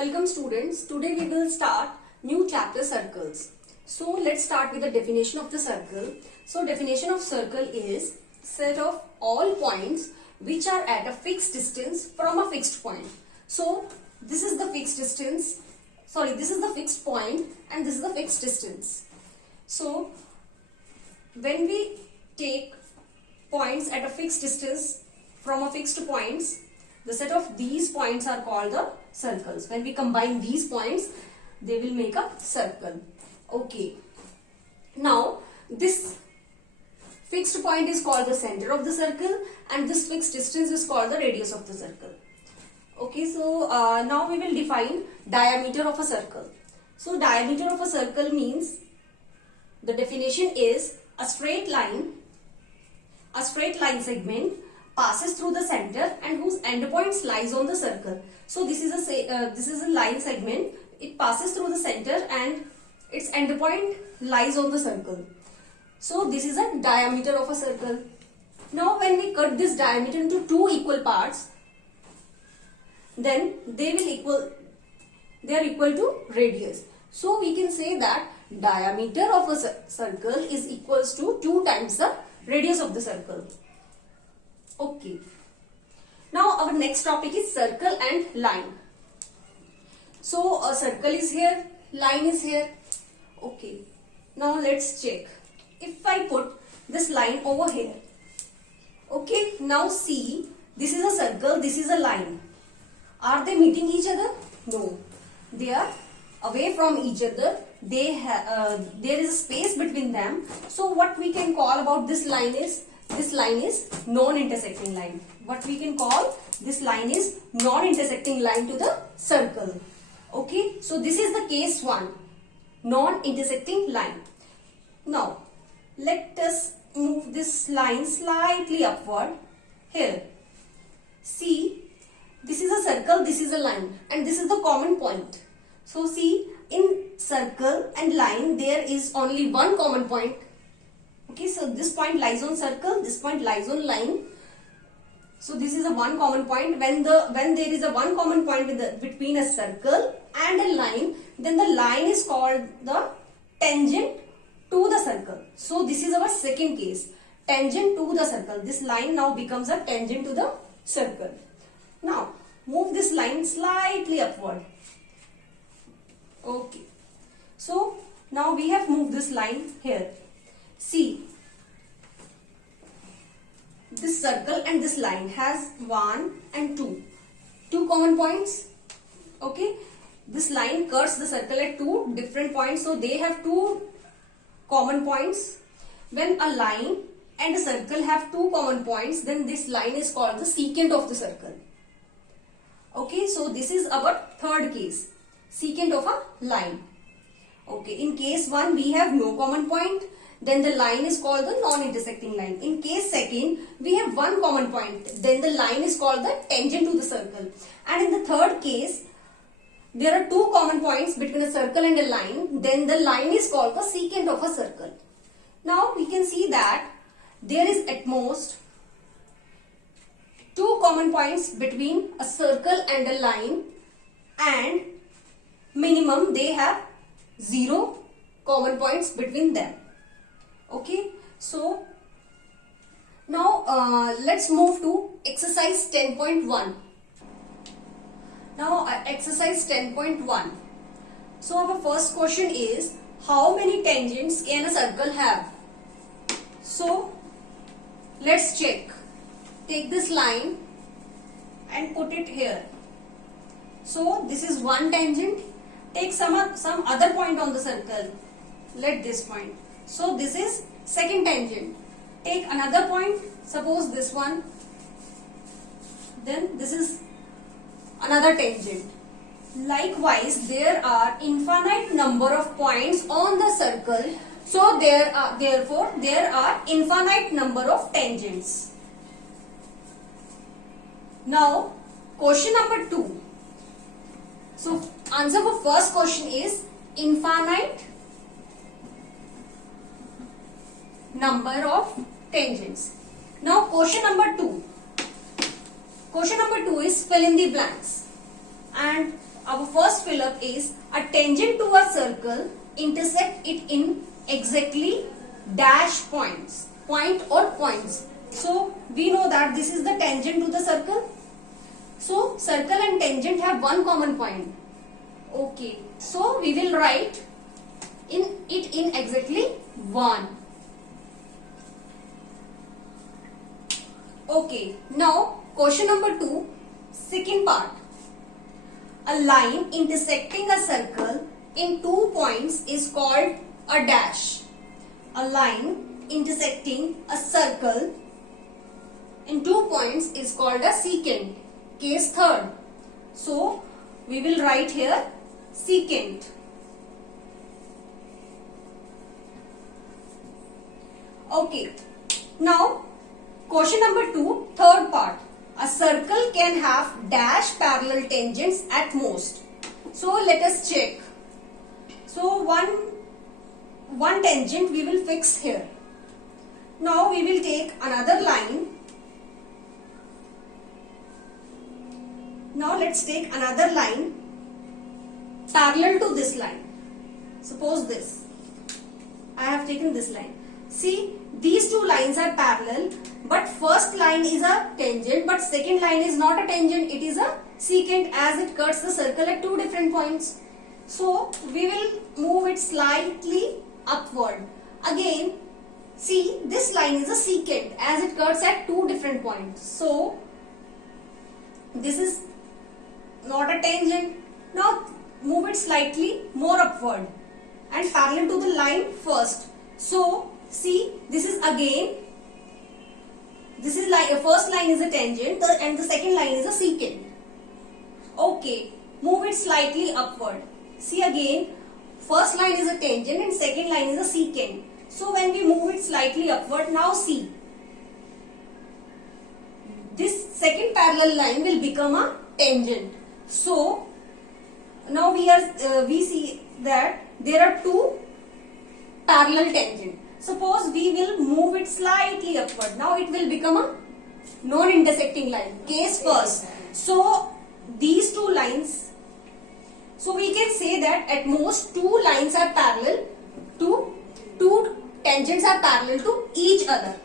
Welcome students. Today we will start new chapter circles. So let's start with the definition of the circle. So definition of circle is set of all points which are at a fixed distance from a fixed point. So this is the fixed distance. This is the fixed point and this is the fixed distance. So when we take points at a fixed distance from a fixed points, the set of these points are called the circles. When we combine these points, they will make a circle. Okay. Now, this fixed point is called the center of the circle and this fixed distance is called the radius of the circle. Okay, so now we will define diameter of a circle. So, diameter of a circle means, the definition is a straight line segment passes through the center and whose endpoints lies on the circle. So this is a line segment. It passes through the center and its endpoint lies on the circle. So this is a diameter of a circle. Now when we cut this diameter into two equal parts, then they are equal to radius. So we can say that diameter of a circle is equals to 2 times the radius of the circle. Okay. Now our next topic is circle and line. So a circle is here, line is here. Okay. Now let's check. If I put this line over here. Okay. Now see, this is a circle, this is a line. Are they meeting each other? No. They are away from each other. There is a space between them. So what we can call about this line is non-intersecting line. What we can call this line is non-intersecting line to the circle. Okay, so this is the case 1, non-intersecting line. Now, let us move this line slightly upward. Here, see, this is a circle, this is a line and this is the common point. So see, in circle and line there is only one common point. Okay, so this point lies on circle, this point lies on line. So this is a one common point. When there is a one common point between a circle and a line, then the line is called the tangent to the circle. So this is our second case, tangent to the circle. This line now becomes a tangent to the circle. Now move this line slightly upward. Okay, so now we have moved this line here. See, this circle and this line has 1 and 2 common points. Okay, this line cuts the circle at 2 different points, so they have 2 common points. When a line and a circle have 2 common points, then this line is called the secant of the circle. Okay, so this is our third case, secant of a line. Okay, in case 1 we have no common point, then the line is called the non-intersecting line. In case second, we have one common point, then the line is called the tangent to the circle. And in the third case, there are 2 common points between a circle and a line, then the line is called the secant of a circle. Now we can see that there is at most 2 common points between a circle and a line, and minimum they have 0 common points between them. Okay, so now let's move to exercise 10.1. Now exercise 10.1. So our first question is, how many tangents can a circle have? So let's check. Take this line and put it here. So this is one tangent. Take some other point on the circle. Let this point. So this is second tangent. Take another point, suppose this one. Then this is another tangent. Likewise, there are infinite number of points on the circle. So therefore there are infinite number of tangents. Now question number 2. So answer for first question is infinite number of tangents. Now question number 2. Question number 2 is fill in the blanks. And our first fill up is a tangent to a circle intersect it in exactly dash points, point or points. So we know that this is the tangent to the circle. So circle and tangent have one common point. Okay, so we will write in exactly 1. Okay, now question number 2, second part. A line intersecting a circle in 2 points is called a dash. A line intersecting a circle in 2 points is called a secant. Case third. So we will write here secant. Okay. Now question number 2, third part. A circle can have dash parallel tangents at most. So let us check. So one tangent we will fix here. Now we will take another line. Now let's take another line parallel to this line. Suppose this. I have taken this line. See, these two lines are parallel, but first line is a tangent, but second line is not a tangent, it is a secant as it cuts the circle at 2 different points. So we will move it slightly upward. Again, see, this line is a secant as it cuts at 2 different points. So this is not a tangent. Now move it slightly more upward and parallel to the line first. So see, this is again, this is like first line is a tangent and the second line is a secant. Okay, move it slightly upward. See again, first line is a tangent and second line is a secant. So when we move it slightly upward, now see, this second parallel line will become a tangent. So now we see that there are 2 parallel tangents. Suppose we will move it slightly upward. Now it will become a non-intersecting line. Case first. So these 2 lines, so we can say that at most 2 lines are parallel to 2 tangents are parallel to each other.